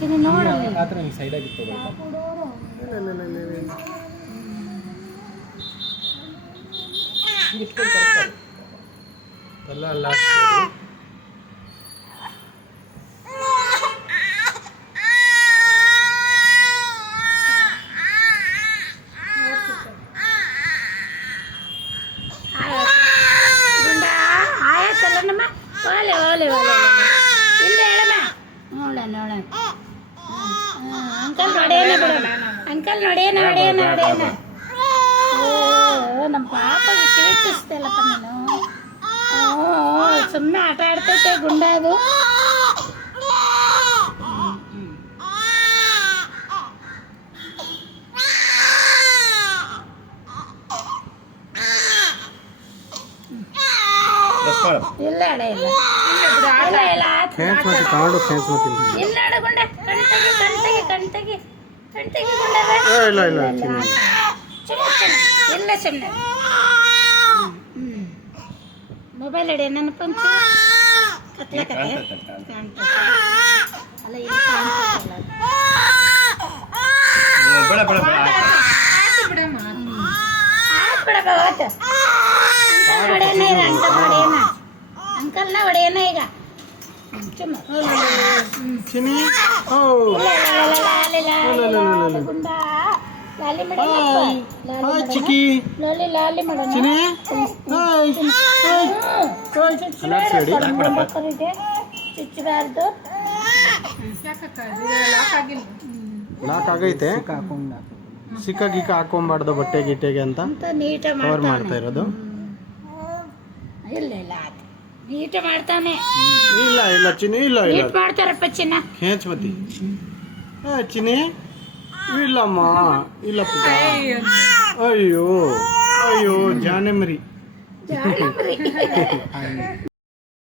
ಆ ಥರ ನೀವು ಸೈಡಾಗಿ ತಗೊಳ್ಳಿ. ಇಟ್ಕೊಂಡು ಕರೆಕ್ಟಾಗಿ ಎಲ್ಲ ಅಲ್ಲ ಅಂಕಲ್ ನೋಡೇನ ನಮ್ಮ ಪಾಪಗೆ ಕಿವಿ ಚುಸ್ತಲ್ಲಪ್ಪ ನೀನು. ಸುಮ್ಮನೆ ಆಟ ಆಡ್ತೈತೆ ಗುಂಡ ಅದು. ಇಲ್ಲ ಅಡ ಇಲ್ಲ ಗುಂಡ ಕಣ್ತಗಿ ಇಲ್ಲ ಸುಮ್ಮನೆ ಮೊಬೈಲ್ ಅಡಿ ನನ್ನ ಪಂಚ ಅಲ್ಲ ಅಂಕಲ್ನ ಹೊಡೆಯನ ಈಗ ಗುಂಡ ಲಾಲಿ ಚುಚ್ಚಬಾರ್ದು. ಲಾಕ್ ಆಗೈತೆ, ಸಿಕ್ಕ ಗಿಕ್ಕ ಹಾಕೊಂಬಾರ್ದು ಬಟ್ಟೆ ಗಿಟ್ಟೆಗೆ ಅಂತ ನೀಟ ಮಾಡ್ತಾ ಇರೋದು. ಇಲ್ಲ ನೀಟ ಮಾಡ್ತಾನೆ. ಇಲ್ಲ ಚಿನ್ನಿ ಇಲ್ಲ ಮಾಡ್ತಾರಪ್ಪ ಚಿನ್ನ ಹೇಚ್ಮತಿ ಚಿನ್ನಿ ಇಲ್ಲಮ್ಮ ಇಲ್ಲ ಪುಟ್ಟ. ಅಯ್ಯೋ ಜಾನೆ ಮರಿ.